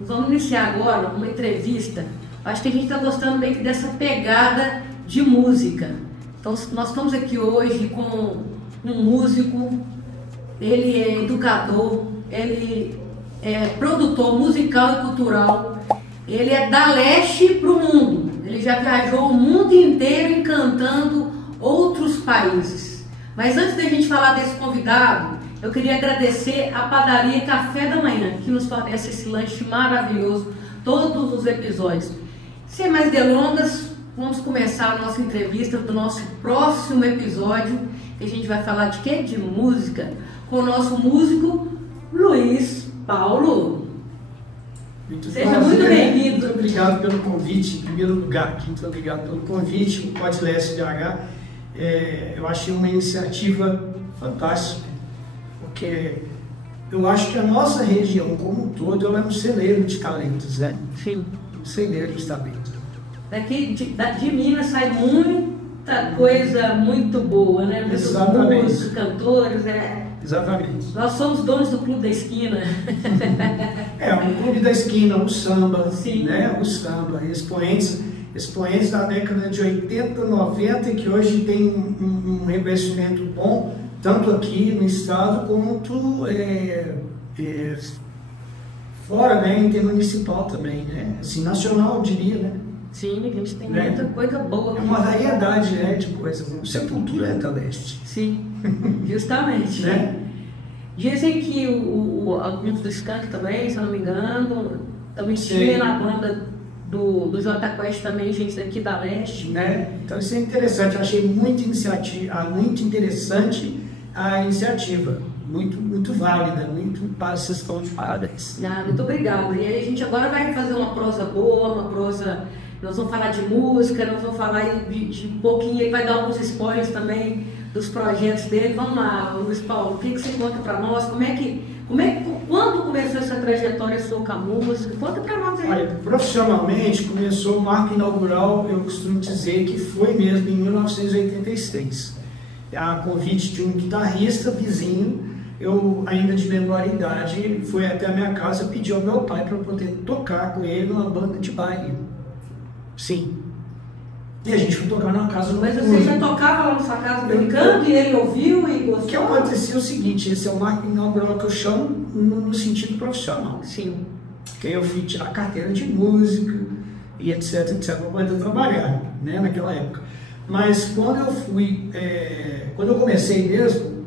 Nós vamos iniciar agora uma entrevista. Acho que a gente está gostando meio que dessa pegada de música. Então, nós estamos aqui hoje com um músico, ele é educador, ele é produtor musical e cultural, ele é da leste para o mundo. Ele já viajou o mundo inteiro encantando outros países. Mas antes da gente falar desse convidado, eu queria agradecer a Padaria Café da Manhã, que nos fornece esse lanche maravilhoso, todos os episódios. Sem mais delongas, vamos começar a nossa entrevista do nosso próximo episódio, que a gente vai falar de quê? De música, com o nosso músico Luiz Paulo. Seja muito bem-vindo. Muito obrigado pelo convite, em primeiro lugar. Muito obrigado pelo convite, o Podcast DH. Eu achei uma iniciativa fantástica, porque eu acho que a nossa região como um todo ela é um celeiro de talentos, né? Sim. Um celeiro de talentos. Daqui de Minas sai muita coisa muito boa, né? Muitos músicos, cantores, Exatamente. Nós somos donos do Clube da Esquina. O Clube da Esquina, o samba, sim, né? O samba, expoentes da década de 80, 90, que hoje tem um reconhecimento bom, tanto aqui no estado quanto fora, né? Intermunicipal também, né? Assim, nacional, eu diria, né? Sim, a gente tem muita coisa boa. É uma variedade, né, de coisas. Sepultura é da leste. Sim, justamente. Né? Dizem que alguns do Skank também, se eu não me engano, também tinha na banda do Jota Quest também, gente daqui da leste. Né? Então isso é interessante, eu achei muito interessante a iniciativa. Muito válida, muito para vocês estão de parabéns. Muito obrigada. E aí a gente agora vai fazer uma prosa boa, uma prosa. Nós vamos falar de música, nós vamos falar de um pouquinho, ele vai dar alguns spoilers também dos projetos dele. Vamos lá, Luiz Paulo, o que você conta para nós? Quando começou essa trajetória sua com a música? Conta para nós aí. Olha, profissionalmente começou o marco inaugural, eu costumo dizer que foi mesmo em 1986. A convite de um guitarrista vizinho, eu ainda de menor idade, foi até a minha casa e pedi ao meu pai para poder tocar com ele numa banda de baile. Sim. E a gente foi tocar na casa do Mas você já tocava lá na sua casa brincando e ele ouviu e gostou? O que aconteceu é o seguinte, esse é o marco inaugural que eu chamo no sentido profissional. Sim. Que eu fui tirar carteira de música e etc, para poder trabalhar, né, naquela época. Mas quando eu comecei mesmo,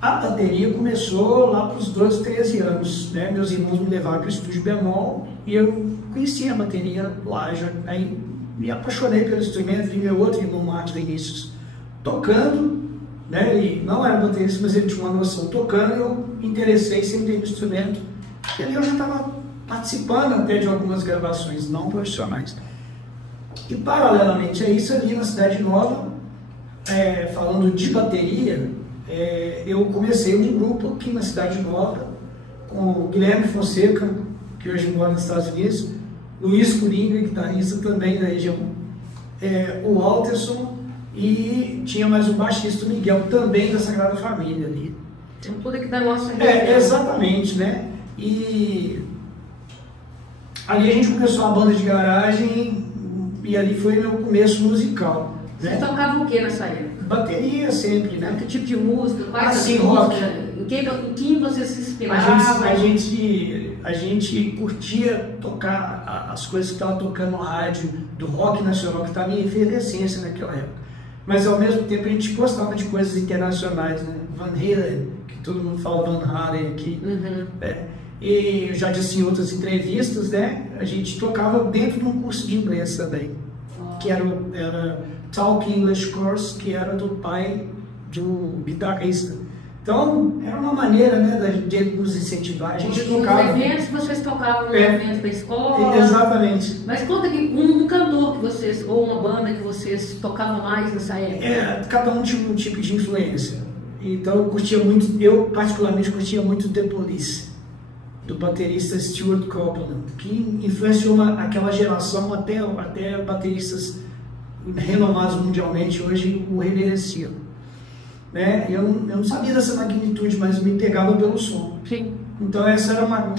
a bateria começou lá para os 12, 13 anos, né? Meus irmãos me levaram para o estúdio bemol e eu conheci a bateria lá, aí me apaixonei pelo instrumento, vi meu outro irmão Marcos Vinícius tocando, né? Ele não era baterista, mas ele tinha uma noção tocando, eu me interessei, sempre no instrumento, e ali eu já estava participando até de algumas gravações não profissionais. E paralelamente a isso, ali na Cidade Nova, falando de bateria, eu comecei um grupo aqui na Cidade Nova, com o Guilherme Fonseca, que hoje mora nos Estados Unidos, Luiz Coringa, guitarrista também da região, o Walterson, e tinha mais um baixista, o Miguel, também da Sagrada Família ali. Tem tudo aqui da nossa região. Exatamente, né? E ali a gente começou a banda de garagem, e ali foi meu começo musical. Você tocava o que nessa época? Bateria sempre, né? Que tipo de música? Assim, rock. Em quem você se inspirava? A gente curtia tocar as coisas que estavam tocando no rádio, do rock nacional, que estava em efervescência naquela época. Mas ao mesmo tempo a gente gostava de coisas internacionais, né? Van Halen, que todo mundo fala Van Halen aqui. Uhum. E eu já disse em outras entrevistas, né? A gente tocava dentro de um curso de inglês também, que era Talk English Course, que era do pai de um guitarrista. Então, era uma maneira, né, de nos incentivar. A gente tocava... Nos eventos, vocês tocavam nos eventos da escola? Exatamente. Mas conta aqui, um cantor que vocês, ou uma banda que vocês tocavam mais nessa época? Cada um tinha um tipo de influência. Então, eu particularmente curtia muito The Police, do baterista Stuart Copeland, que influenciou aquela geração até bateristas renomados mundialmente hoje o reverenciam. Né? Eu não sabia dessa magnitude, mas me pegava pelo som. Sim. Então essa era uma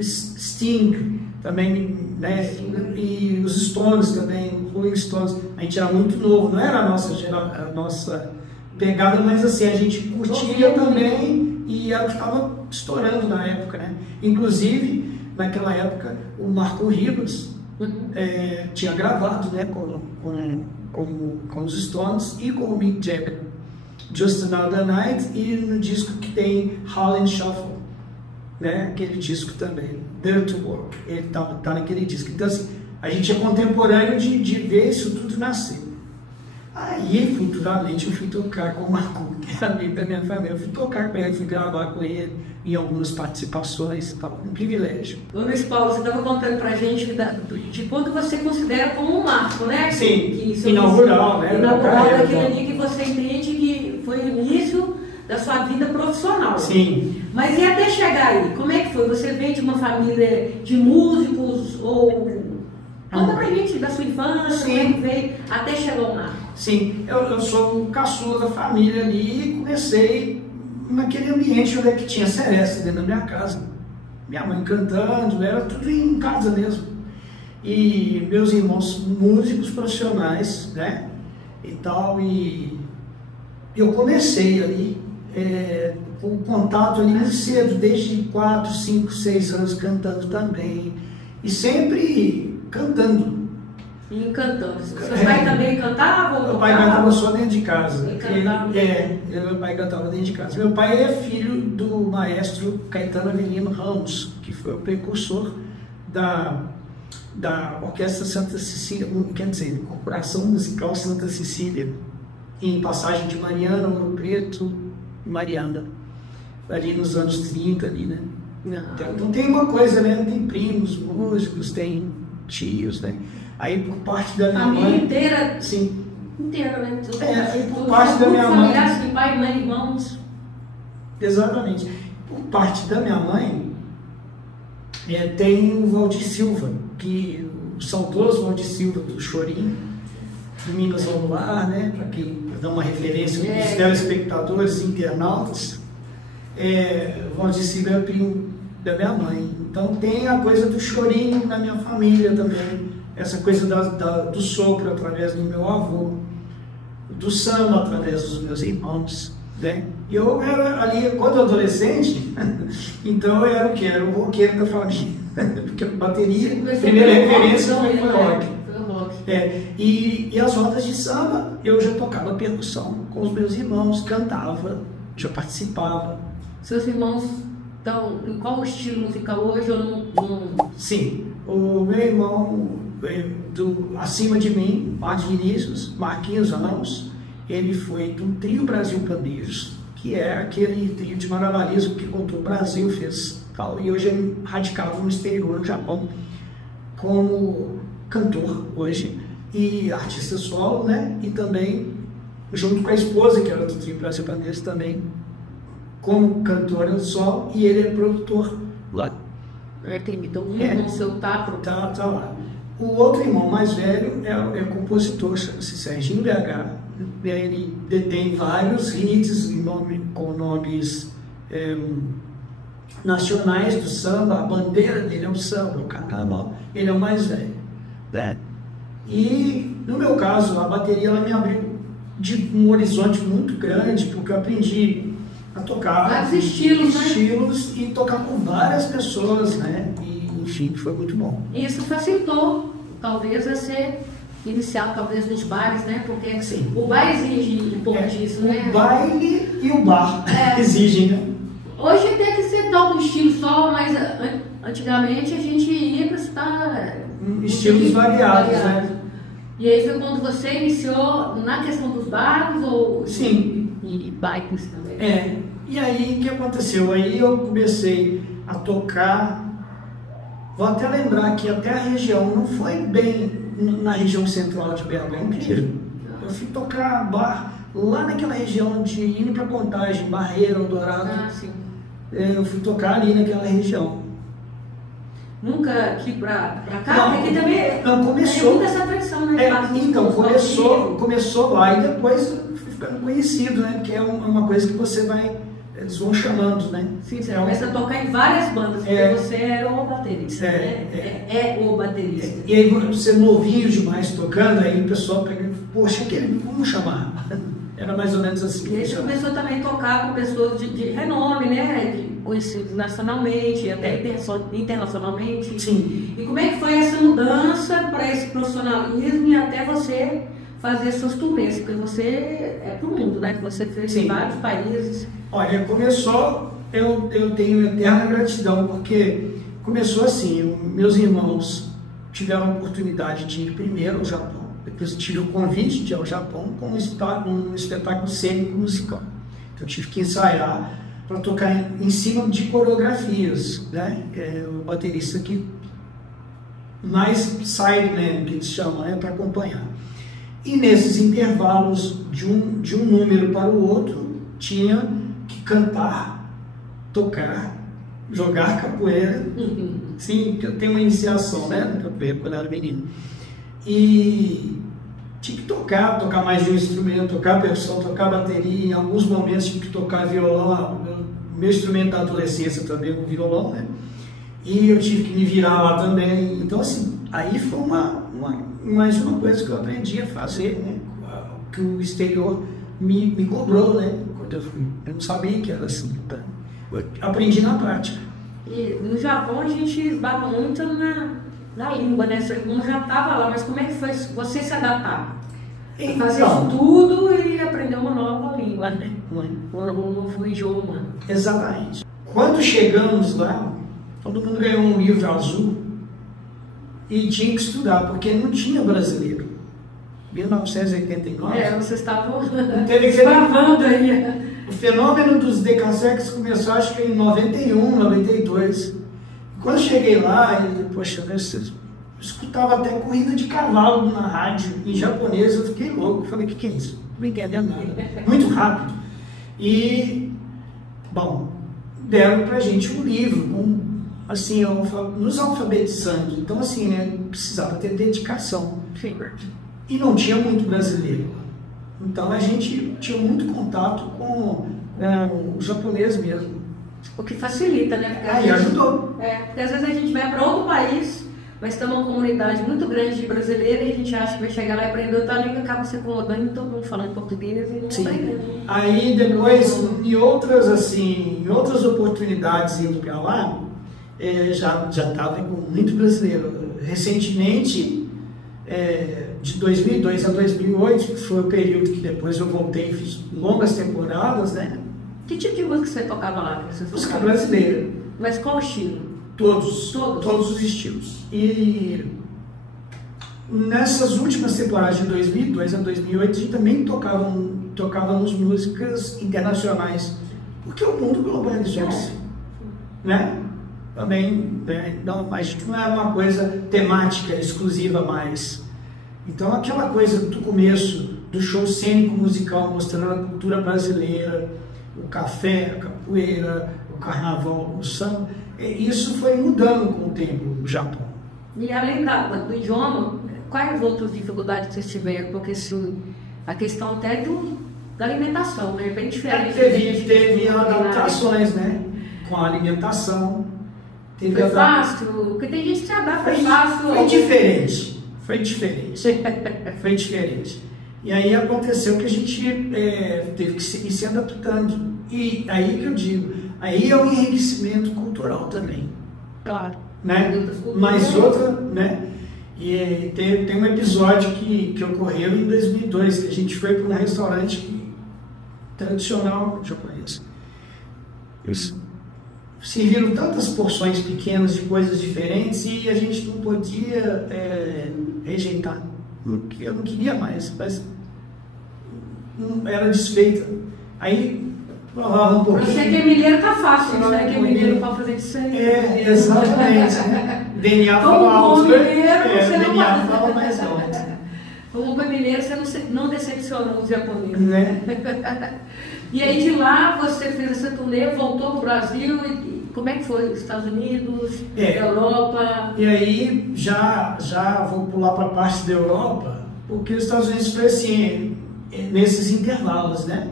Sting também, né? E os Stones também, Rolling Stones. A gente era muito novo, não era a nossa pegada, mas assim, a gente curtia também e era o que estava estourando na época, né? Inclusive, naquela época, o Marco Ribas tinha gravado, né, com os Stones e com o Mick Jagger, Just Another Night, e no disco que tem Harlem Shuffle, né, aquele disco também, Dare to Work, ele tá naquele disco. Então assim, a gente é contemporâneo de ver isso tudo nascer. Aí, futuramente, eu fui tocar com o Marco, que era amigo da minha família. Eu fui tocar com ele, fui gravar com ele em algumas participações, um privilégio. Ô Luiz Paulo, você estava contando pra gente de quanto você considera como um marco, né? Sim, inaugural, né? Inaugural daquele ali que você entende que foi o início da sua vida profissional. Sim. Mas e até chegar aí? Como é que foi? Você veio de uma família de músicos ou... Conta pra gente da sua infância, como é que veio até chegar ao marco. Sim, eu sou o caçula da família ali e comecei naquele ambiente onde é que tinha seresta dentro da minha casa. Minha mãe cantando, era tudo em casa mesmo. E meus irmãos músicos profissionais, né, e tal, e eu comecei ali, o contato ali muito cedo, desde 4, 5, 6 anos cantando também, e sempre cantando. E cantando. Seu pai também cantava? Meu pai cantava só dentro de casa. Meu pai cantava dentro de casa. Meu pai é filho do maestro Caetano Avelino Ramos, que foi o precursor da Orquestra Santa Cecília, quer dizer, Corporação Musical Santa Cecília, em Passagem de Mariana, Ouro Preto e Mariana, ali nos anos 30, ali, né? Então tem uma coisa, né? Tem primos, músicos, tem tios, né? Aí por parte da minha mãe... Família inteira? Sim. Inteira, né? Aí por parte da minha mãe... Assim, pai, mãe, irmãos. Exatamente. Por parte da minha mãe, tem o Valdir Silva, que o saudoso Valdir Silva do Chorinho, do Minas ao Luar, né? Para dar uma referência aos telespectadores, internautas, o Valdir Silva é o primo da minha mãe. Então tem a coisa do chorinho na minha família também. Essa coisa do sopro através do meu avô, do samba através dos meus irmãos, né? E eu era ali, quando adolescente, então eu era o quê? Era o roqueiro da família, porque a bateria, primeira referência foi o rock. E as rodas de samba, eu já tocava percussão com os meus irmãos, cantava, já participava. Seus irmãos estão em qual estilo musical hoje ou não? Sim, o meu irmão acima de mim, Marquinhos Ramos, ele foi do Trio Brasil Pandeiros, que é aquele trio de malabarismo que contou o Brasil, fez tal, e hoje é radicado no exterior, no Japão, como cantor hoje, e artista solo, né? E também, junto com a esposa, que era do Trio Brasil Pandeiros também, como cantora solo, e ele é produtor lá. Então um irmão seu tá lá. O outro irmão mais velho é compositor, chama-se Serginho BH. Ele detém vários hits com nomes nacionais do samba. A bandeira dele é o samba, o carnaval. Ele é o mais velho. E, no meu caso, a bateria ela me abriu de um horizonte muito grande, porque eu aprendi a tocar vários estilos, e tocar com várias pessoas, né? Enfim, foi muito bom. Isso facilitou, talvez, você iniciar, talvez, nos bares, né? Porque sim, o bar exige um pouco disso, né? O baile e o bar exigem, né? Hoje até que você toca um estilo só, mas antigamente a gente ia para estar... Estilos variados, né? E aí foi quando você iniciou na questão dos bares ou... Sim. E bikes também? E aí, o que aconteceu? Aí eu comecei a tocar... Vou até lembrar que até a região não foi bem na região central de BH inteira. Eu fui tocar bar lá naquela região de indo para Contagem, Barreira, Eldorado. Sim. Eu fui tocar ali naquela região. Nunca aqui para cá? Porque também não, começou. Tem essa tradição, né? Então, começou lá e depois fui ficando conhecido, né? Porque é uma coisa que você vai eles vão chamando, né? Sim, você começa a tocar em várias bandas, porque você era o baterista, né? É o baterista. E aí você novinho demais tocando, aí o pessoal pega, poxa, vamos chamar. Era mais ou menos assim. E aí você começou também a tocar com pessoas de renome, né? Conhecidos nacionalmente, até internacionalmente. Sim. E como é que foi essa mudança para esse profissionalismo e até você fazer suas turnês? Porque você é pro mundo, né? Você fez em vários países. Olha, começou, eu tenho eterna gratidão, porque começou assim, meus irmãos tiveram a oportunidade de ir primeiro ao Japão, depois eu tive o convite de ir ao Japão com um espetáculo cênico musical. Então eu tive que ensaiar para tocar em cima de coreografias, né? O baterista que mais sideman, que eles chamam, né? Para acompanhar. E nesses intervalos de um número para o outro, tinha que cantar, tocar, jogar capoeira. Sim, eu tenho uma iniciação, né, na capoeira quando eu era menino. E tinha que tocar mais de um instrumento, tocar percussão, tocar bateria. Em alguns momentos tinha que tocar violão. Meu instrumento da adolescência também, o violão, né? E eu tive que me virar lá também. Então, assim, aí foi mais uma coisa que eu aprendi a fazer, né? Que o exterior me cobrou, né? Quando eu fui. Eu não sabia que era assim. Tá? Eu aprendi na prática. E no Japão a gente esbarra muito na língua, né? Seu irmão já estava lá, mas como é que foi você se adaptar? Fazer isso tudo e aprender uma nova língua, né? Um novo idioma. Exatamente. Quando chegamos lá, todo mundo ganhou um livro azul e tinha que estudar, porque não tinha brasileiro. 1989. Vocês estavam desbravando aí. O fenômeno dos decassex começou, acho que em 91, 92. Quando cheguei lá, poxa, eu escutava até corrida de cavalo na rádio, em japonês, eu fiquei louco. Falei, o que é isso? Não entendo nada. Muito rápido. E, bom, deram pra gente um livro, assim, nos alfabetizando. Então, assim, né, precisava ter dedicação. Sim. E não tinha muito brasileiro. Então a gente tinha muito contato com o japonês mesmo. O que facilita, né? Aí ajudou. Porque às vezes a gente vai para outro país, mas tem uma comunidade muito grande de brasileiros e a gente acha que vai chegar lá e aprender outra língua, acaba se acomodando e todo mundo falando português e não aprendendo. Aí depois, em outras oportunidades indo para lá, já estava com muito brasileiro. Recentemente, de 2002 a 2008, que foi o período que depois eu voltei e fiz longas temporadas, né? Que tipo de música você tocava lá? Música brasileira. Mas qual estilo? Todos os estilos. E nessas últimas temporadas de 2002 a 2008, a gente também tocávamos músicas internacionais, porque o mundo globalizou-se, né? Também, mas não é uma coisa temática exclusiva mais. Então, aquela coisa do começo do show cênico musical mostrando a cultura brasileira, o café, a capoeira, o carnaval, o samba, isso foi mudando com o tempo no Japão. E além do idioma, quais outras dificuldades vocês tiveram? Porque assim, a questão até da alimentação, né? É bem diferente. Teve adaptações, né? Com a alimentação. Foi fácil? Porque tem gente que se adapta fácil. Foi diferente. E aí aconteceu que a gente teve que ir se adaptando. E aí que eu digo, aí é o enriquecimento cultural também. Claro. Né? Mas outra, né? E tem um episódio que ocorreu em 2002, que a gente foi para um restaurante tradicional japonês. Serviram tantas porções pequenas de coisas diferentes e a gente não podia rejeitar, porque eu não queria mais, mas não era desfeita. Aí provava um pouquinho. Você que é mineiro tá fácil, né? Que é mineiro para fazer isso aí. Exatamente. DNA fala alto, DNA fala mais alto. Como bom mineiro, você não decepcionou os japoneses. Né? E aí de lá você fez essa turnê, voltou para o Brasil e como é que foi? Estados Unidos, Europa? E aí já vou pular para a parte da Europa, porque os Estados Unidos foi assim, nesses intervalos, né?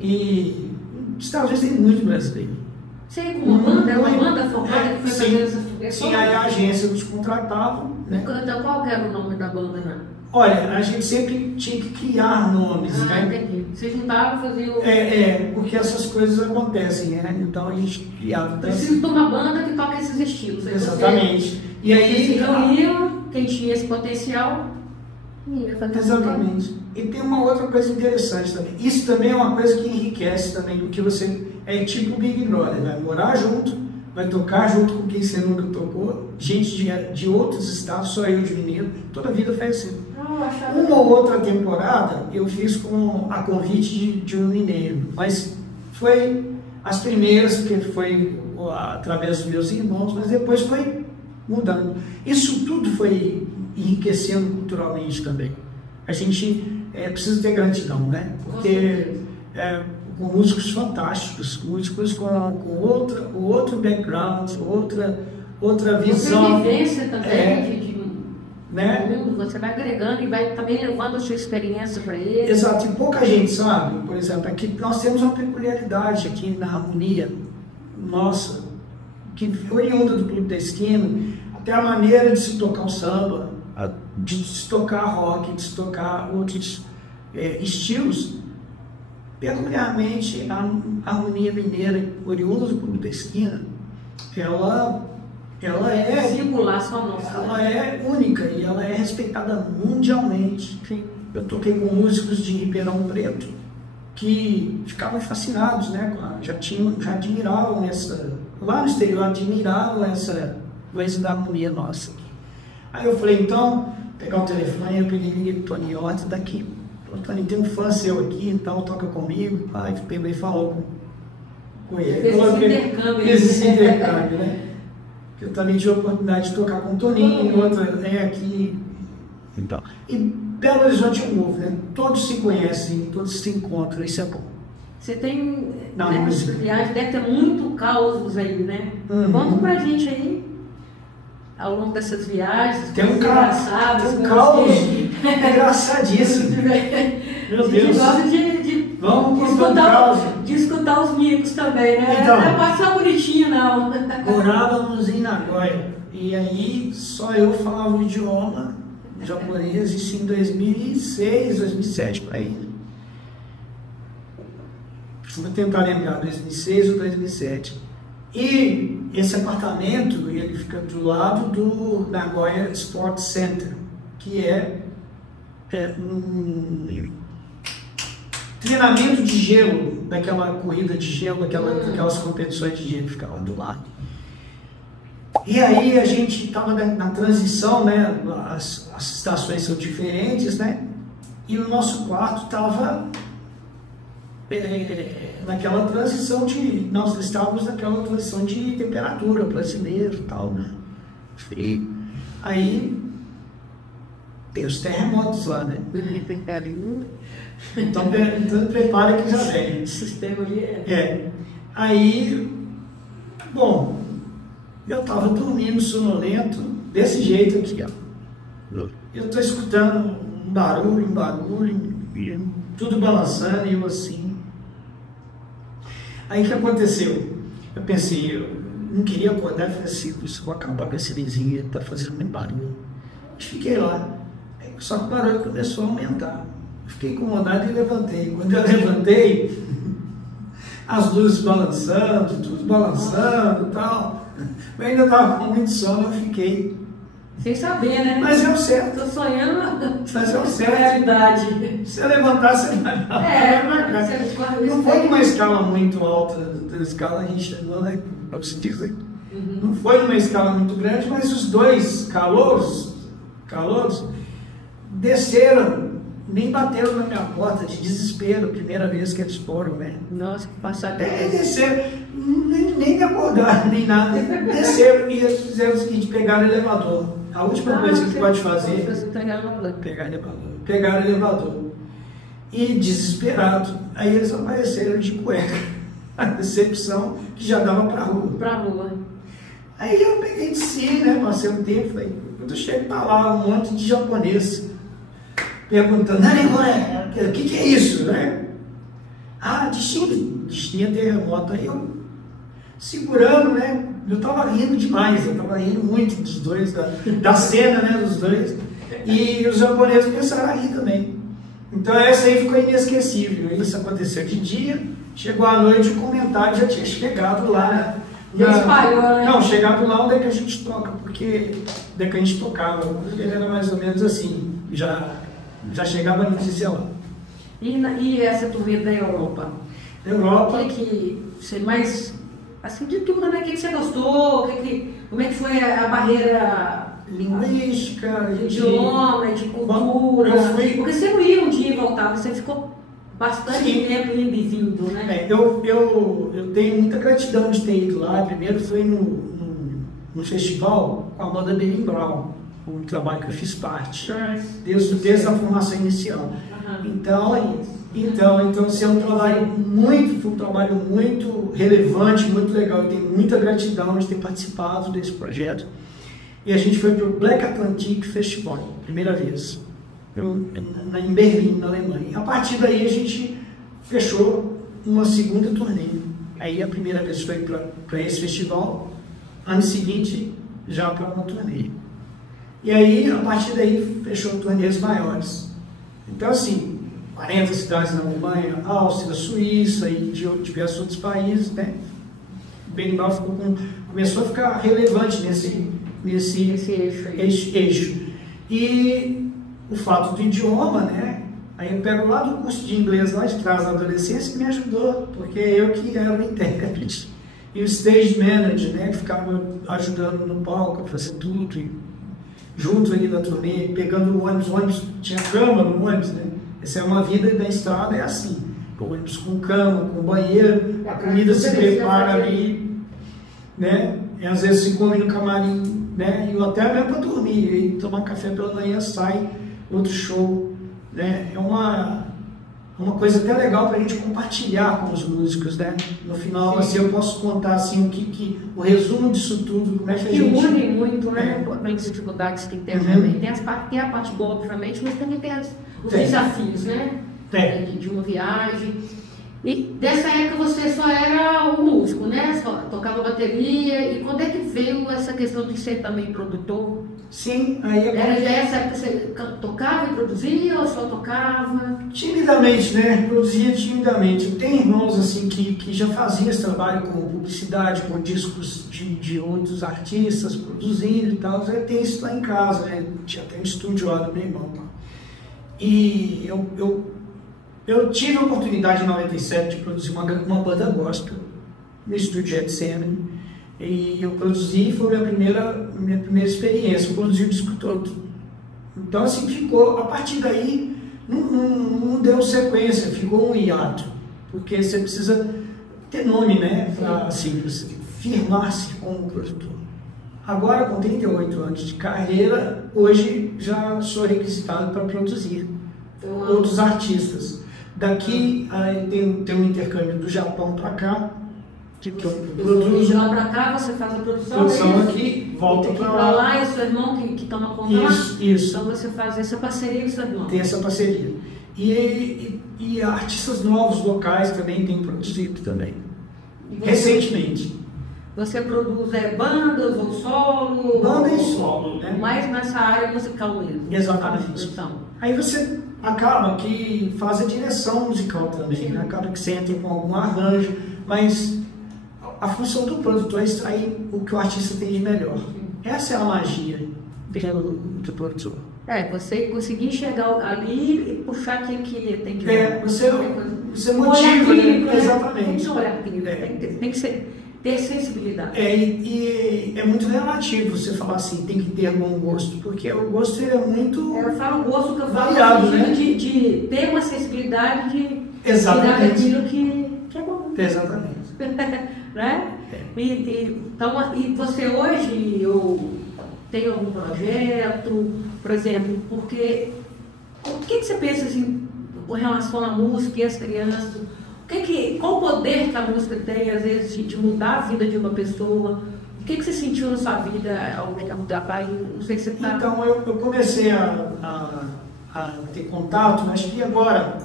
E nos Estados Unidos tem muito brasileiro. Sim, uma banda, era uma banda formada que foi fazer essas turnês. Sim, aí a agência nos contratava, né? Então, qual que era o nome da banda, né? Olha, a gente sempre tinha que criar nomes, Ah, né? entendi. Vocês juntavam, faziam... Porque essas coisas acontecem, né? Então a gente criava... Preciso de uma banda que toca esses estilos. Aí Exatamente. E aí... se reuniam, quem tinha esse potencial, ia fazer. Exatamente. E tem uma outra coisa interessante também. Isso também é uma coisa que enriquece também do que você... É tipo Big Brother, vai morar junto, vai tocar junto com quem você nunca tocou, gente de outros estados, só eu de mineiro, toda a vida faz assim. Uma ou outra temporada eu fiz com a convite de um mineiro, mas foi as primeiras, porque foi através dos meus irmãos, mas depois foi mudando. Isso tudo foi enriquecendo culturalmente também. A gente precisa ter gratidão, né? Porque com músicos fantásticos, músicos com outro background, outra visão. Outra vivência também, né? Você vai agregando e vai também levando a sua experiência para ele. Exato, e pouca gente sabe, por exemplo, aqui nós temos uma peculiaridade aqui na harmonia nossa, que oriunda do Clube da Esquina, até a maneira de se tocar o samba, de se tocar rock, de se tocar outros estilos. Peculiarmente, a harmonia mineira oriunda do Clube da Esquina, ela é singular, só nossa. Ela é única e ela é respeitada mundialmente. Sim. Eu toquei com músicos de Ribeirão Preto que ficavam fascinados, né? Já admiravam lá no exterior admiravam essa coisa da harmonia nossa. Aí eu falei, então, pegar o telefone, eu peguei o Tony Horta daqui. Tony, tem um fã seu aqui, então toca comigo. Aí pegou e falou com ele. Fez esse intercâmbio, né? Eu também tive a oportunidade de tocar com o Toninho, outra aqui. Então. E Belo Horizonte é novo, né? Todos se conhecem, todos se encontram, isso é bom. Você tem, na música. Viagem, deve ter muito causos aí, né? Conta pra gente aí, ao longo dessas viagens. Tem um caos engraçadíssimo. Meu Deus. De escutar os micos também, né? Então, não é passar bonitinho, não. Morávamos em Nagoya. E aí só eu falava o idioma japonês, isso em 2006, 2007, por aí. Vou tentar lembrar, 2006 ou 2007. E esse apartamento, ele fica do lado do Nagoya Sports Center, que é um treinamento de gelo, daquela corrida de gelo, daquelas competições de gelo que ficavam do lado. E aí a gente estava na transição, né? As estações são diferentes, né? E o nosso quarto estava naquela transição nós estávamos naquela transição de temperatura brasileira e tal, né? Frio. Aí tem os terremotos lá, né? Então prepara que já vem. O sistema ali Aí, bom, eu estava dormindo sonolento, desse jeito aqui, ó. Eu estou escutando um barulho, tudo balançando e eu assim. Aí o que aconteceu? Eu pensei, eu não queria acordar, eu falei assim, isso vou acabar com esse vizinho, ele está fazendo muito barulho. Fiquei lá, só que o barulho começou a aumentar. Fiquei incomodado e levantei. Quando eu levantei, as luzes balançando, tudo balançando e tal. Eu ainda estava com muito sono, eu fiquei. Sem saber, né? Mas é o certo. Estou sonhando. Mas é o certo. Realidade. Se eu levantar, você vai não foi numa escala muito alta, da escala a gente não, né? Não foi numa escala muito grande, mas os dois calouros desceram, nem bateram na minha porta de desespero, primeira vez que eles foram, né? Nossa, que passada. Desceram, nem me acordaram, nem nada. Desceram e eles fizeram o seguinte, pegaram o elevador. A última coisa que pode fazer é pegar o elevador. E desesperado, aí eles apareceram de cueca. A decepção que já dava pra rua. Aí eu peguei de si, né? Passei um tempo, falei, quando eu chego pra lá, um monte de japonês perguntando, o que é isso, né? Destinha terremoto. Aí eu, segurando, né? Eu tava rindo demais, eu tava rindo muito dos dois, da cena, né? Dos dois. E os japoneses começaram a rir também. Então essa aí ficou inesquecível. Isso aconteceu de dia, chegou à noite, o comentário já tinha chegado lá, né? Já espalhou, né? Não, chegava lá onde é que a gente toca, porque onde é que a gente tocava. Ele era mais ou menos assim, já chegava a notícia lá. E essa turnê da Europa? Europa. O que você mais, assim, de tudo, né? O que você gostou? Como é que foi a barreira linguística, de idioma, de cultura? Porque você não ia um dia e voltava, você ficou bastante tempo indo e vindo, né? Eu tenho muita gratidão de ter ido lá. Primeiro foi no festival com a banda Bering Brown, um trabalho que eu fiz parte, desde a formação inicial. Então assim, foi um trabalho muito relevante, muito legal. Eu tenho muita gratidão de ter participado desse projeto. E a gente foi para o Black Atlantic Festival, primeira vez, em Berlim, na Alemanha. E a partir daí a gente fechou uma segunda turnê. Aí a primeira vez foi para esse festival, ano seguinte já para uma turnê. E aí, a partir daí, fechou turnês maiores. Então, assim, 40 cidades na Alemanha, Áustria, Suíça e de diversos outros países, né? O Bering Brown começou a ficar relevante nesse eixo. E o fato do idioma, né? Aí eu pego lá do curso de inglês lá de trás da adolescência que me ajudou, porque eu que era o intérprete. E o stage manager, né? Que ficava ajudando no palco a fazer tudo. E junto ali da turnê, pegando o ônibus, tinha cama no ônibus, né? Essa é uma vida da estrada, é assim. O ônibus com cama, com banheiro, a comida se prepara ali, né? E às vezes se come no camarim, né? E até mesmo para dormir, e tomar café pela manhã, sai outro show, né? É uma coisa até legal para a gente compartilhar com os músicos, né? No final, assim, eu posso contar assim, o resumo disso tudo, como é que a gente... Que une muito, né? As dificuldades que tem também. Tem a parte boa, obviamente, mas também tem os desafios, né? De uma viagem. E dessa época você só era um músico, né? Só tocava bateria. E quando é que veio essa questão de ser também produtor? Sim, aí era já essa época que você tocava e produzia ou só tocava? Timidamente, né? Produzia timidamente. Eu tenho irmãos assim que já faziam esse trabalho com publicidade, com discos de outros artistas produzindo e tal. Eu tenho isso lá em casa, né? Tinha até um estúdio lá do meu irmão. E eu tive a oportunidade em 97 de produzir uma banda gospel no estúdio Getsemane. E eu produzi, foi minha primeira experiência, eu produzi o disco todo. Então assim ficou, a partir daí não deu sequência, ficou um hiato, porque você precisa ter nome, né, para assim, firmar-se como produtor. Agora com 38 anos de carreira, hoje já sou requisitado para produzir outros artistas. Daqui tem um intercâmbio do Japão para cá, que eu produzo. De lá para cá você faz a produção. Produção aqui, volta para lá. E o seu irmão que toma conta lá? Isso. Então você faz essa parceria com o seu irmão. Tem essa parceria. E artistas novos, locais também têm produzido também. Recentemente. Você produz bandas ou solo? Banda e solo, né? Mais nessa área musical mesmo. Exatamente. Aí você acaba que faz a direção musical também, né? Acaba que você entra com algum arranjo, mas a função do produtor é extrair o que o artista tem de melhor. Essa é a magia do produtor. Você conseguir chegar ali e puxar aquilo que ele tem de melhor. Você motiva, né? Exatamente. Tem que ter sensibilidade. E é muito relativo você falar assim, tem que ter bom gosto, porque o gosto é muito... Eu falo o gosto que eu falo variado, né? de ter uma sensibilidade de exatamente. Tirar daquilo que é bom. Exatamente. Né? E você hoje tem algum projeto, por exemplo, porque o que você pensa assim, com relação à música e às crianças? Qual o poder que a música tem, às vezes, de mudar a vida de uma pessoa? O que você sentiu na sua vida ao mudar para não sei se você está... Então, eu comecei a ter contato, mas que agora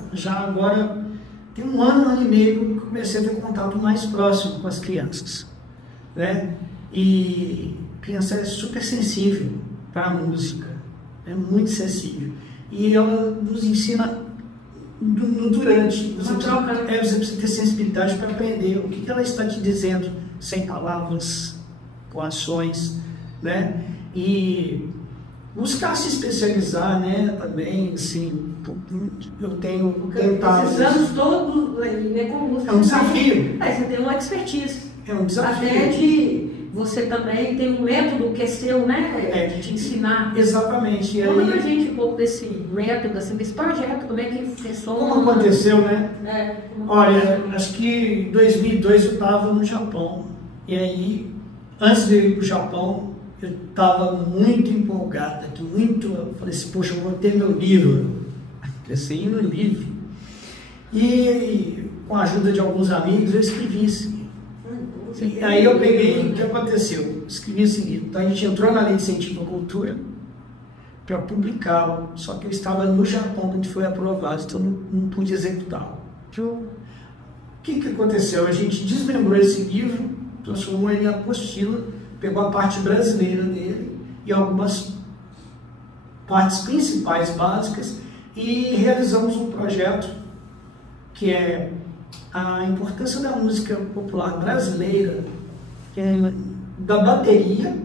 tem um ano e meio que eu comecei a ter contato mais próximo com as crianças, né? E a criança é super sensível para a música, é muito sensível. E ela nos ensina durante. Você precisa ter sensibilidade para aprender o que ela está te dizendo, sem palavras, com ações, né? E buscar se especializar, né? Também, assim, eu tenho tentado. Precisamos todos, né, com música. É um desafio. Você tem uma expertise. É um desafio. Até de você também tem um método que é seu, né? De te ensinar. Exatamente. E Conta aí, pra gente um pouco desse método, assim, desse projeto, como é que funciona. como aconteceu, né? Olha, aconteceu? acho que em 2002 eu estava no Japão. E aí, antes de ir para o Japão, eu estava muito empolgada, eu falei assim, poxa, eu vou ter meu livro. Pensei no livro. E com a ajuda de alguns amigos, eu escrevi esse livro. E aí eu peguei, o que aconteceu? Eu escrevi esse livro. Então a gente entrou na Lei de Incentivo à Cultura para publicá-lo, só que eu estava no Japão quando foi aprovado, então não pude executá-lo. O que aconteceu? A gente desmembrou esse livro, transformou ele em apostila, pegou a parte brasileira dele e algumas partes principais básicas e realizamos um projeto que é a importância da música popular brasileira, que é da bateria.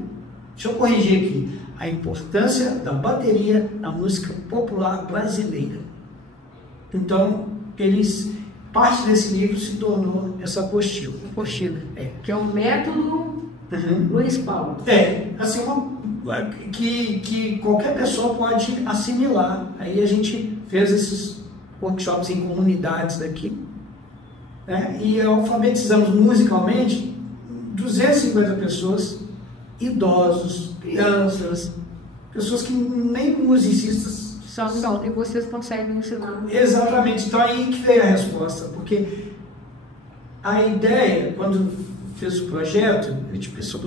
Deixa eu corrigir aqui. A importância da bateria na música popular brasileira. Então, parte desse livro se tornou essa apostila. Que é um método Luiz Paulo. Assim, que qualquer pessoa pode assimilar. Aí a gente fez esses workshops em comunidades daqui, né? E alfabetizamos musicalmente 250 pessoas, idosos, crianças, pessoas que nem musicistas são. E vocês conseguem ensinar. Exatamente. Então aí que veio a resposta, porque a ideia, quando fez o projeto, a gente pensou,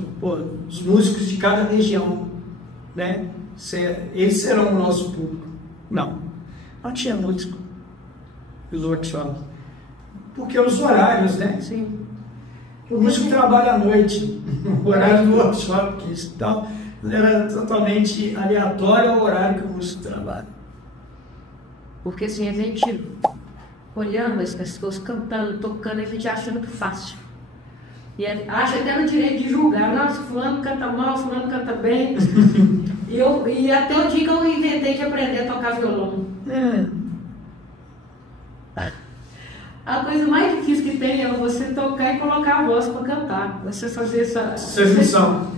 os músicos de cada região, né? Eles serão o nosso público. Não tinha músico no workshop. Porque os horários, né? Sim. O músico trabalha à noite, o horário do workshop, então era totalmente aleatório ao horário que o músico trabalha. Porque assim, a gente olhando as pessoas cantando, tocando, a gente achando que é fácil. E acha até no direito de julgar, nossa, fulano canta mal, fulano canta bem. E até o dia que eu inventei de aprender a tocar violão. A coisa mais difícil que tem é você tocar e colocar a voz para cantar. Você fazer essa função.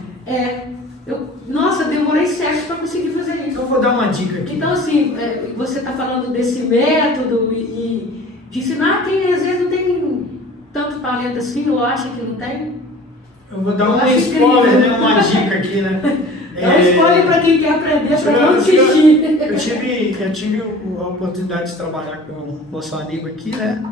Nossa, demorei séculos para conseguir fazer isso. Então, eu vou dar uma dica aqui. Então, assim, você está falando desse método e de ensinar quem às vezes não tem tanto talento assim, ou acha que não tem. Eu vou dar uma spoiler, né? Uma dica aqui, né? É um spoiler para quem quer aprender, para não desistir. Eu tive a oportunidade de trabalhar com o nosso amigo aqui, né?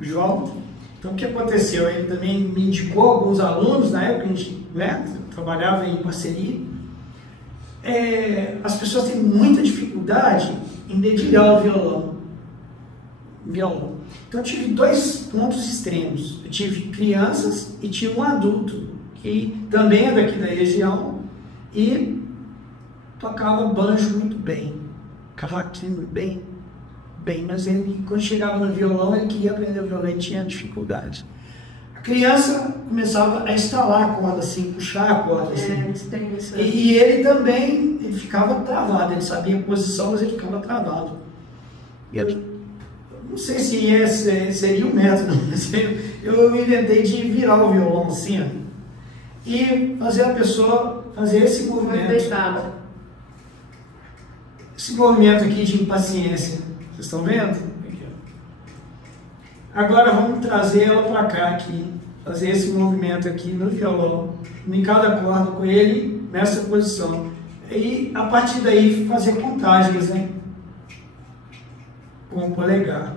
O João. Então, o que aconteceu? Ele também me indicou alguns alunos, na época a gente, né, trabalhava em parceria. As pessoas têm muita dificuldade em dedilhar o violão. Então, eu tive dois pontos extremos. Eu tive crianças e tinha um adulto, que também é daqui da região, e tocava banjo muito bem, cavaquinho bem, mas ele, quando chegava no violão, ele queria aprender o violão e tinha dificuldade. A criança começava a estalar a corda assim, puxar a corda assim. E ele também, ele ficava travado, ele sabia a posição, mas ele ficava travado. Eu não sei se seria o método, mas eu inventei de virar o violão assim, ó, e fazer a pessoa fazer esse movimento. Esse movimento aqui de impaciência. Vocês estão vendo? Aqui, ó. Agora vamos trazer ela para cá aqui. Fazer esse movimento aqui no violão, em cada corda com ele nessa posição. E a partir daí fazer contagens, né? Com o polegar.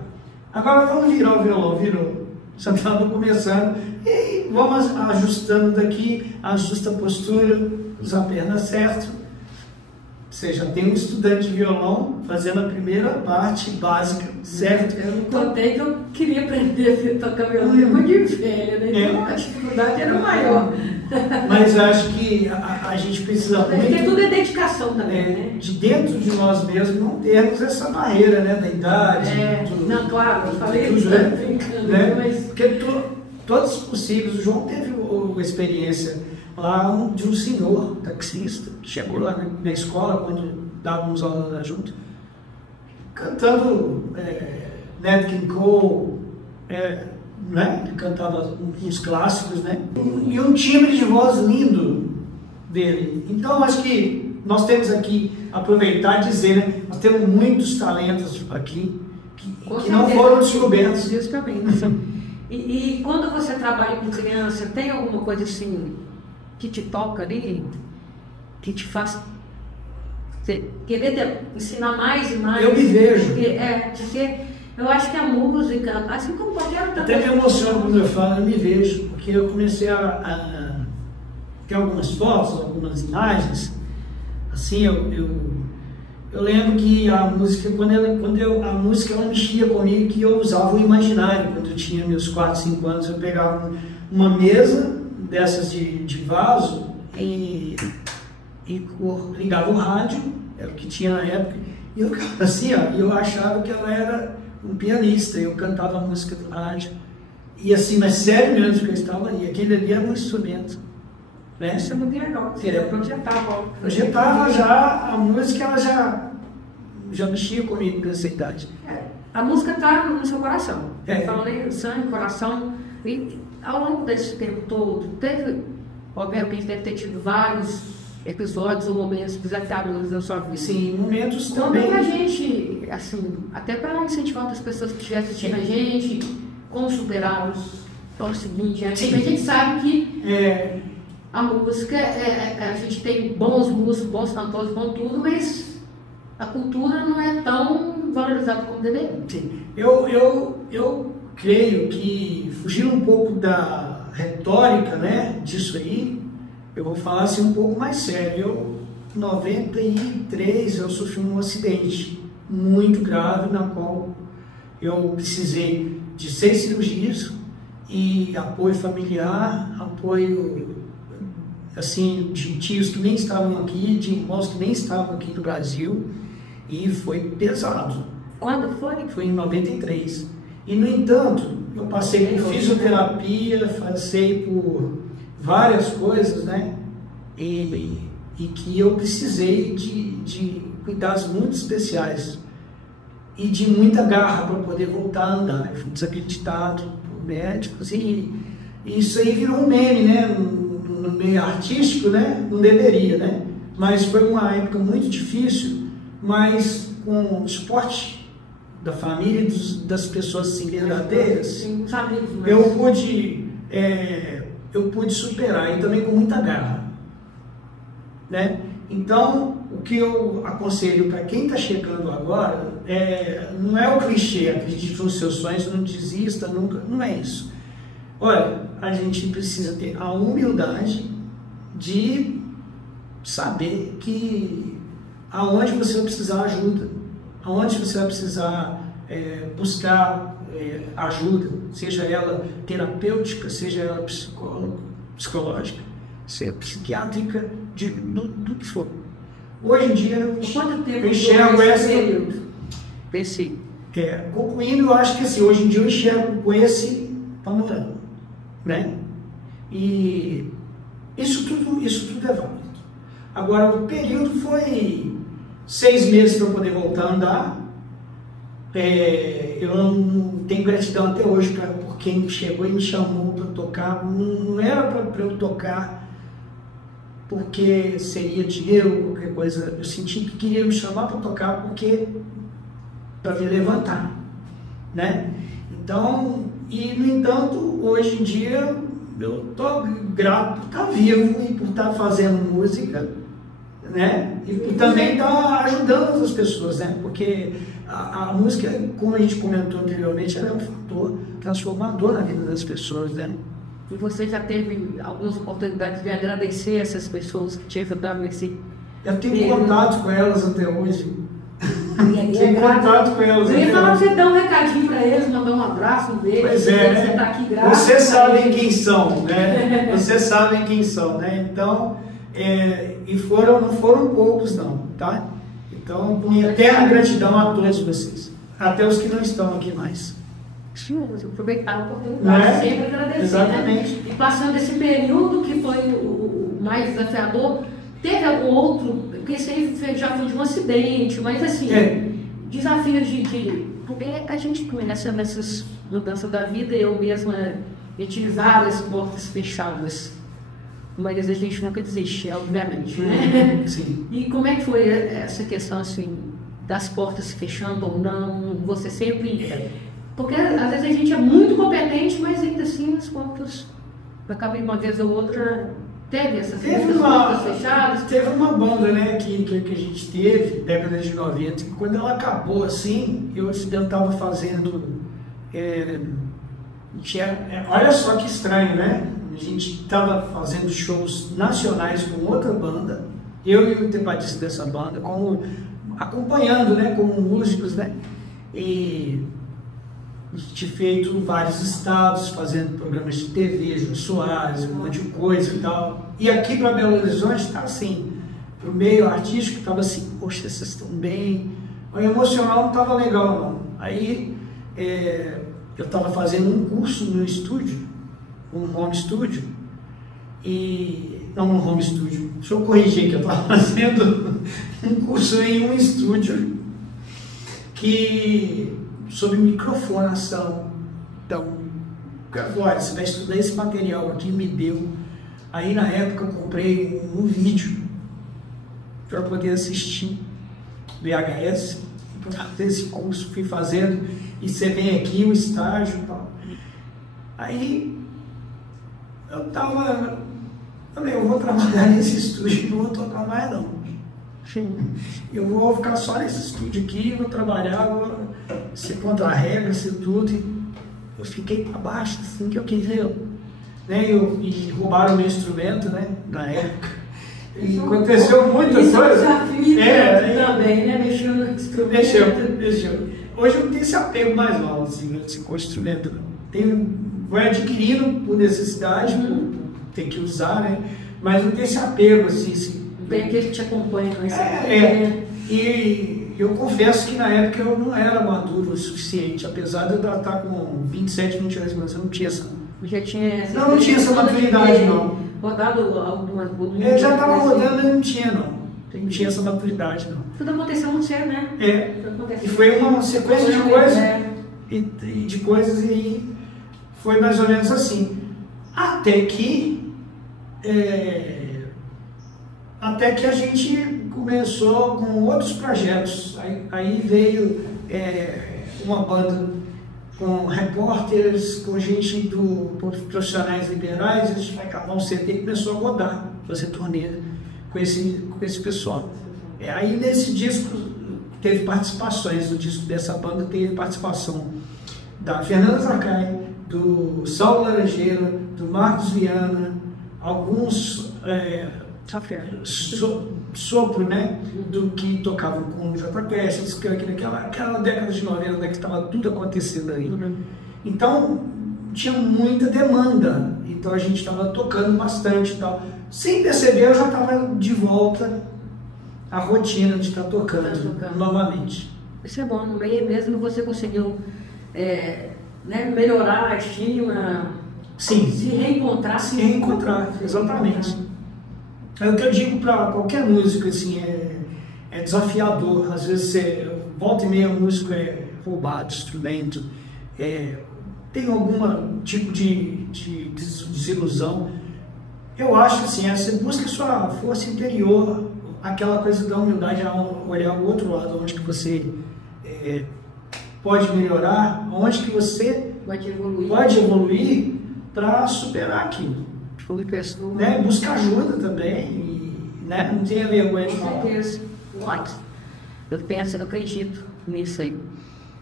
Agora vamos virar o violão, virou. Já estava começando. E vamos ajustando daqui, ajusta a postura, usa a perna certa. Você já tem um estudante de violão fazendo a primeira parte básica, certo? Eu não contei que eu queria aprender a tocar violão depois de velha, né? Então a dificuldade era maior. Mas eu acho que a gente precisa muito... Porque tudo é dedicação também, né? De dentro de nós mesmos não termos essa barreira, né? Da idade. Não, claro, eu falei tudo, isso, né? brincando, Né? mas... Porque todos os possíveis, o João teve uma experiência lá de um senhor taxista, que chegou lá na escola, quando dávamos aula junto, cantando Nat King Cole, né? Ele cantava uns clássicos, né? E um timbre de voz lindo dele. Então, acho que nós temos aqui, aproveitar e dizer, né? Nós temos muitos talentos aqui que não foram descobertos. Justamente. E quando você trabalha com criança, tem alguma coisa assim que te toca ali, que te faz querer ensinar mais e mais? Eu me vejo. Porque eu acho que a música, assim como qualquer outra coisa... Até me emociono quando eu falo, eu me vejo, porque eu comecei a ter algumas fotos, algumas imagens, assim, eu lembro que a música, a música ela mexia comigo, que eu usava o imaginário. Quando eu tinha meus 4, 5 anos, eu pegava uma mesa dessas de vaso e ligava o rádio, era o que tinha na época, e eu assim, ó, eu achava que ela era um pianista, eu cantava a música do rádio, e assim, mas sério mesmo que eu estava ali, aquele ali era um instrumento, né? Isso é muito legal, você projetava já, a música ela já mexia comigo nessa idade. A música está no seu coração, falando sangue, coração, e ao longo desse tempo todo, obviamente deve ter tido vários episódios ou momentos desafiadores na sua vida. Sim, momentos Conta também. pra gente, assim, até para incentivar outras pessoas que estiverem assistindo a gente, como superá-los. Então é o seguinte, a gente sabe que a música, a gente tem bons músicos, bons cantores, bom tudo, mas a cultura não é tão valorizada como deveria. Sim. Eu creio que, fugindo um pouco da retórica, né, disso aí, eu vou falar assim um pouco mais sério. Em 93 eu sofri um acidente muito grave, na qual eu precisei de 6 cirurgias e apoio familiar, apoio assim, de tios que nem estavam aqui, de irmãos que nem estavam aqui no Brasil, e foi pesado. Quando foi? Foi em 93. E, no entanto, eu passei por fisioterapia, passei por várias coisas, né? E que eu precisei de cuidados muito especiais e de muita garra para poder voltar a andar. Eu fui desacreditado por médicos e isso aí virou um meme, né? No meio artístico, né? Não deveria, né? Mas foi uma época muito difícil, mas com o suporte da família e das pessoas assim, verdadeiras, eu pude superar, e também com muita garra, né? Então, o que eu aconselho para quem está chegando agora não é o clichê, acredite nos seus sonhos, não desista nunca, não é isso. Olha, a gente precisa ter a humildade de saber que aonde você vai precisar ajuda, aonde você vai precisar buscar ajuda, seja ela terapêutica, seja ela psicológica, seja psiquiátrica, do que for. Hoje em dia, eu enxergo essa... Pensei. Concluindo, eu acho que assim, hoje em dia eu enxergo com esse panorama, né? E isso tudo é válido. Agora, o período foi 6 meses para eu poder voltar a andar. Eu não tenho gratidão até hoje por quem chegou e me chamou para tocar. Não era para eu tocar porque seria dinheiro ou qualquer coisa. Eu senti que queria me chamar para tocar para me levantar, né? Então, e no entanto, hoje em dia eu estou grato por estar vivo e por estar fazendo música, né? E por também estar ajudando as pessoas, né? Porque a música, como a gente comentou anteriormente, ela é um fator transformador na vida das pessoas, né? E você já teve algumas oportunidades de agradecer essas pessoas que te ajudaram Eu tenho contato com elas até hoje. Tenho contato com elas. Eu ia falar pra você dar um recadinho para eles, mandar um abraço, um beijo. Pois é, você tá aqui, graças. Vocês sabem quem são, né? Vocês sabem quem são, né? Então, e não foram poucos não, tá? Então, minha eterna gratidão a todos vocês, até os que não estão aqui mais. Aproveitar a oportunidade, sempre agradecer. Exatamente. Né? E passando esse período que foi o mais desafiador, teve algum outro, porque isso aí já foi de um acidente, mas assim, desafios porque a gente nessas mudanças da vida, eu mesma tive várias portas fechadas, mas a gente nunca desiste, obviamente, né? Sim. E como é que foi essa questão assim, das portas fechando ou não? Você sempre... Porque às vezes a gente é muito competente, mas ainda assim as portas acabam uma vez ou outra... Teve essas portas fechadas? Teve uma banda, né, que a gente teve, década de 90, que quando ela acabou assim, eu estava fazendo... olha só que estranho, né? A gente estava fazendo shows nacionais com outra banda, eu e o tecladista dessa banda, acompanhando, né, como músicos, né? E a gente feito vários estados, fazendo programas de TV, Jô Soares, um monte de coisa e tal. E aqui para Belo Horizonte estava assim, para o meio artístico estava assim, poxa, vocês estão bem. O emocional não estava legal não. Aí eu estava fazendo um curso no estúdio, um home studio, não um home studio, deixa eu corrigir que eu estava fazendo um curso em um estúdio sobre microfonação. Então, olha, você vai estudar esse material aqui, me deu. Aí na época eu comprei um vídeo para poder assistir VHS, para fazer esse curso, fui fazendo, e você vem aqui o estágio e tal. Aí eu falei, eu vou trabalhar nesse estúdio, não vou tocar mais não. Sim. Eu vou ficar só nesse estúdio aqui, vou trabalhar, vou ser contra a regra, ser tudo. E eu fiquei para baixo, assim, que eu quis ver. Né? E roubaram o meu instrumento, né, na época. E aconteceu muita coisa. Também, né? Mexeu no instrumento. Mexeu. Hoje eu não tenho esse apego mais mal, assim, com o instrumento. Vai adquirindo por necessidade, por ter que usar, né? Mas não tem esse apego, assim. Bem que a gente acompanha com esse E eu confesso que na época eu não era maduro o suficiente, apesar de eu estar com 27, 28 anos, eu não tinha essa. Já tinha essa. Não tinha essa maturidade, não. Rodado algumas vezes. Eu já estava rodando e não tinha, não. Não tinha essa maturidade, não. Tudo aconteceu muito cedo, né? E foi uma sequência de coisas. E de coisas, e foi mais ou menos assim. Até que a gente começou com outros projetos. Aí veio uma banda com repórteres, com gente profissionais liberais. A gente vai gravar um CD e começou a rodar, fazer turnê com esse pessoal. Aí nesse disco teve participações, no disco dessa banda teve participação da Fernanda Zacai, do Saulo Laranjeira, do Marcos Viana, alguns sopro, né, do que tocavam com o Jota Quest, aquela década de 90, né, que estava tudo acontecendo aí. Então tinha muita demanda, então a gente estava tocando bastante e tal. Sem perceber, eu já estava de volta à rotina de estar tocando novamente. Isso é bom, no meio mesmo você conseguiu melhorar a estima, sim, se reencontrar. Se reencontrar, exatamente. É o que eu digo para qualquer músico, assim, é desafiador. Às vezes, volta e meia, o músico é roubado, instrumento, tem algum tipo de desilusão. Eu acho assim, você busca sua força interior, aquela coisa da humildade, olhar o outro lado, onde que você pode melhorar, onde que você pode evoluir para superar aquilo. Né? Buscar ajuda também, né? Não tenha vergonha de falar. Com certeza. Eu acredito nisso aí.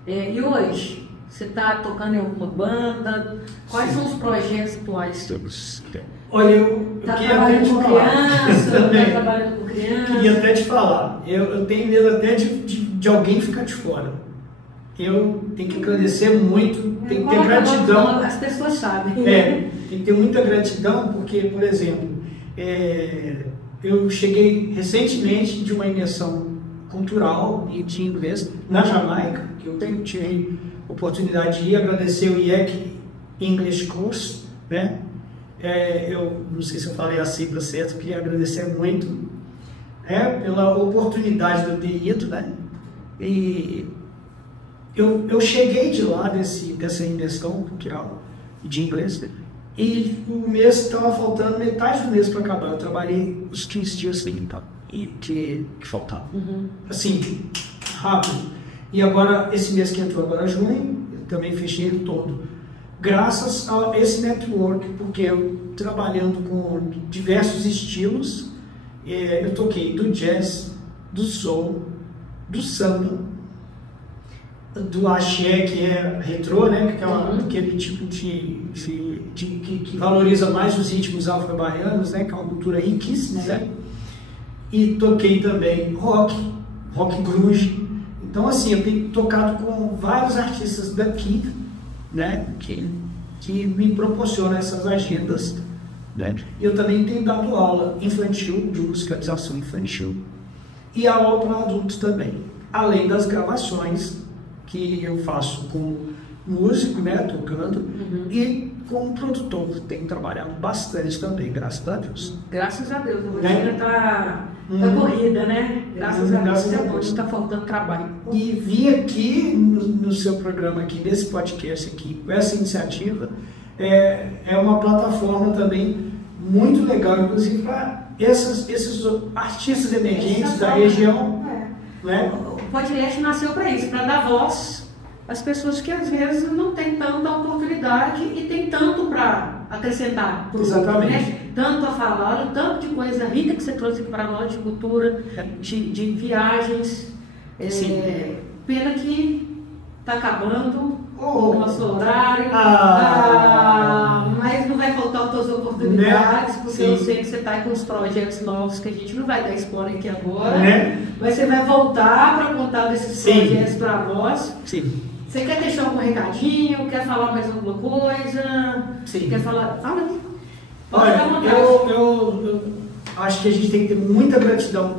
E hoje, você está tocando em alguma banda? Quais são os projetos atuais? Olha, eu Tá queria até te trabalhando com falar. criança, tá Também. trabalhando com criança. Queria até te falar. Eu tenho medo até de alguém ficar de fora. Eu tenho que agradecer muito, tenho que ter gratidão. As pessoas sabem. Tem que ter muita gratidão, porque, por exemplo, eu cheguei recentemente de uma imersão cultural e de inglês na Jamaica, que eu tive oportunidade de ir, agradecer o IEC English Course, né? Eu não sei se eu falei a sigla certa, queria agradecer muito pela oportunidade de eu ter ido, né? E eu cheguei de lá dessa imersão cultural de inglês e o mês estava faltando metade do mês para acabar. Eu trabalhei os 15 dias que faltavam. Assim, rápido. E agora, esse mês que entrou agora, junho, eu também fechei ele todo. Graças a esse network, porque eu trabalhando com diversos estilos, eu toquei do jazz, do soul, do samba, do axé, que é retrô, né? Aquele tipo que valoriza mais os ritmos afro-baianos, né? Que é uma cultura riquíssima, né? E toquei também rock grunge. Então, assim, eu tenho tocado com vários artistas daqui, né? Que me proporcionam essas agendas, né? Eu também tenho dado aula infantil, de musicalização infantil, e aula para adultos também, além das gravações que eu faço como músico, né, tocando, e como produtor, tenho trabalhado bastante também, graças a Deus. Graças a Deus, a rotina tá corrida, né? Graças a Deus, está faltando trabalho. E vi aqui no seu programa, aqui, nesse podcast aqui, essa iniciativa, é uma plataforma também muito legal, inclusive para esses artistas emergentes da região, né? O podcast nasceu para isso, para dar voz às pessoas que às vezes não têm tanta oportunidade e tem tanto para acrescentar. Exatamente. Né? Tanto a falar, tanto de coisa rica que você trouxe para nós, de cultura, de viagens. Pena que está acabando o nosso horário, mas não vai faltar outras oportunidades, porque eu sei que você está com os projetos novos que a gente não vai dar spoiler aqui agora, mas você vai voltar para contar desses projetos para nós. Sim. Você quer deixar algum recadinho? Quer falar mais alguma coisa? Sim. Quer falar? Fala aí. Olha, eu acho que a gente tem que ter muita gratidão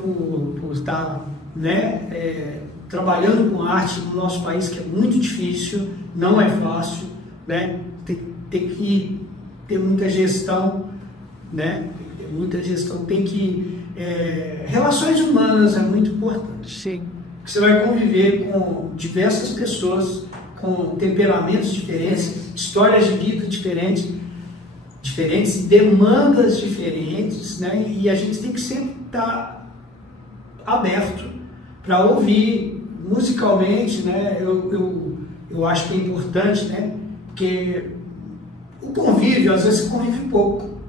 por estar, né, trabalhando com arte no nosso país, que é muito difícil, não é fácil, né? Tem que ter muita gestão, né? Tem que relações humanas é muito importante. Sim. Você vai conviver com diversas pessoas com temperamentos diferentes, histórias de vida diferentes, demandas diferentes, né? E a gente tem que sempre estar aberto para ouvir musicalmente, né? Eu acho que é importante, né? Porque o convívio, às vezes, você convive pouco.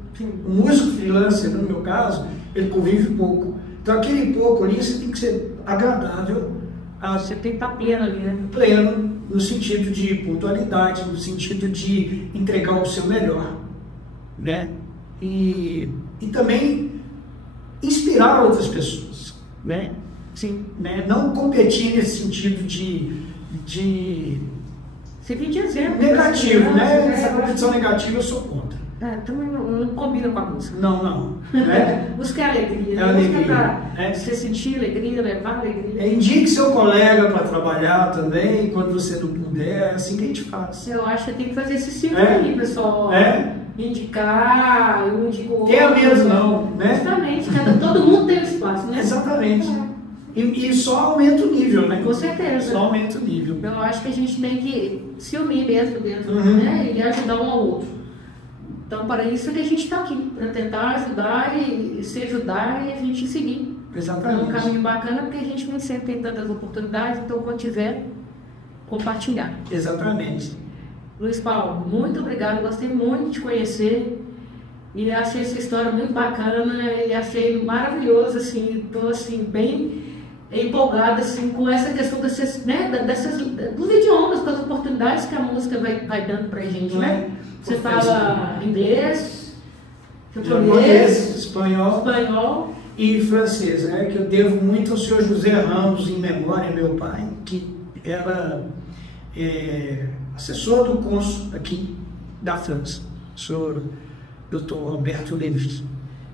O músico freelancer, no meu caso, ele convive pouco. Então, aquele pouco ali, você tem que ser agradável. Você tem que estar pleno ali, né? Pleno, no sentido de pontualidade, no sentido de entregar o seu melhor, né? E também inspirar outras pessoas, né? Sim. Né? Não competir nesse sentido de você vem de exemplo. Negativo, né? Essa competição negativa eu sou contra. Também não combina com a música. Não. Né? Música é alegria. Música para você sentir alegria, levar alegria. Indique seu colega para trabalhar também, quando você não puder, é assim que a gente faz. Eu acho que tem que fazer esse ciclo aí, pessoal. Indicar, eu indico outro. Tem a mesmo, não, né? Justamente, todo mundo tem um espaço, né? Exatamente. E só aumenta o nível, né? Com certeza. Só aumenta o nível. Eu acho que a gente tem que se unir mesmo dentro, né? E ajudar um ao outro. Então, para isso que a gente está aqui, para tentar ajudar e se ajudar e a gente seguir. Exatamente. É um caminho bacana, porque a gente nem sempre tem tantas oportunidades, então, quando tiver, compartilhar. Exatamente. Luiz Paulo, muito obrigado, gostei muito de te conhecer e achei essa história muito bacana e achei maravilhoso, assim, estou assim, bem empolgada assim, com essa questão dos idiomas, das oportunidades que a música vai dando pra gente, né? Você fala inglês, japonês, espanhol espanhol e francês, né? Que eu devo muito ao senhor José Ramos, em memória, meu pai, que era assessor do cônsul aqui da França, o senhor Dr. Roberto Leves.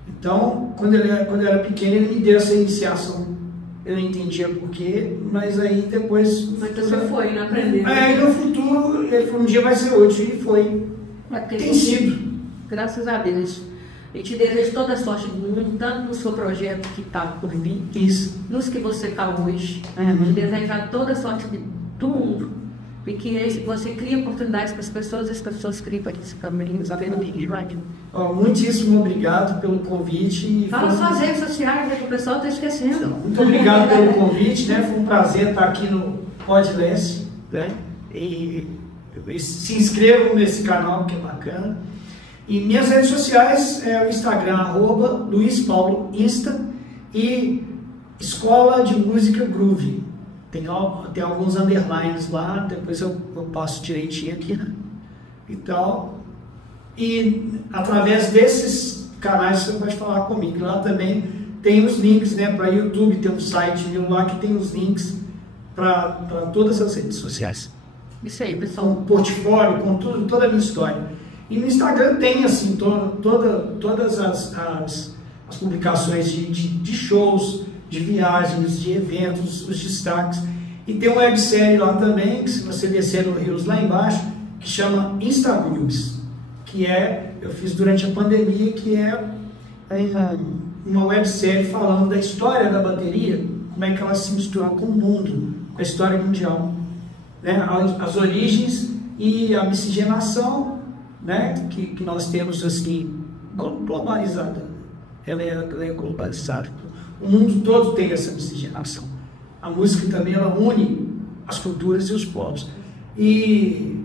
Então, quando eu era pequeno, ele me deu essa iniciação. Eu não entendia porquê, mas aí depois... Mas você foi, não aprendeu. Aí no futuro, ele falou, um dia vai ser hoje, e foi. Tem sido. Graças a Deus. Eu te desejo toda a sorte do mundo, tanto no seu projeto que está por vir, Isso. nos que você está hoje. Te desejar toda a sorte do mundo, porque você cria oportunidades para as pessoas criam para esse caminho. Muitíssimo obrigado pelo convite. Fala suas redes sociais, né, que o pessoal está esquecendo. Muito obrigado pelo convite, né? Foi um prazer estar aqui no Podless, né? E se inscrevam nesse canal que é bacana. E minhas redes sociais é o Instagram, @LuizPauloInsta e Escola de Música Groove. Tem alguns underlines lá, depois eu passo direitinho aqui, né? Então, e através desses canais você pode falar comigo. Lá também tem os links, né, para YouTube, tem um site meu lá que tem os links para todas as redes sociais. Isso aí, pessoal. Com um portfólio, com tudo, toda a minha história. E no Instagram tem, assim, todas as publicações de shows, de viagens, de eventos, os destaques. E tem uma websérie lá também, que se você descer no Rios lá embaixo, que chama Instagrooves, que eu fiz durante a pandemia, que é uma websérie falando da história da bateria, como é que ela se mistura com o mundo, com a história mundial, né? As origens e a miscigenação, né? que nós temos assim, globalizada. Ela é globalizada. O mundo todo tem essa miscigenação. A música também ela une as culturas e os povos. E,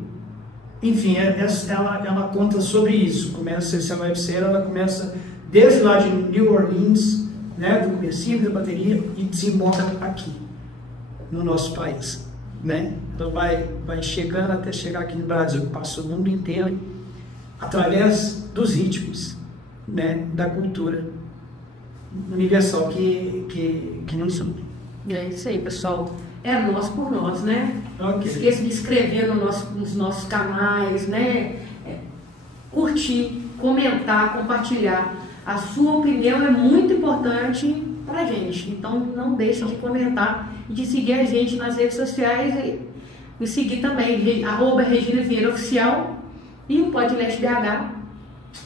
enfim, ela conta sobre isso. Começa essa websérie, ela começa desde lá de New Orleans, né, do comecinho da bateria, e desemboca aqui, no nosso país, né? Então vai chegando até chegar aqui no Brasil, passa o mundo inteiro, através dos ritmos, né, da cultura universal que não são. É isso aí, pessoal. É nós por nós, né? Okay. Esqueça de inscrever nos nossos canais, né? Curtir, comentar, compartilhar. A sua opinião é muito importante pra gente. Então não deixe de comentar e de seguir a gente nas redes sociais e me seguir também, @Regina Vieira Oficial e o Podless BH.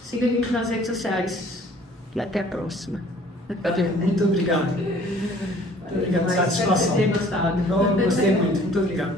Siga a gente nas redes sociais. E até a próxima. Muito obrigado. Muito obrigado. Satisfação. Gostado. Eu gostei muito. Muito obrigado.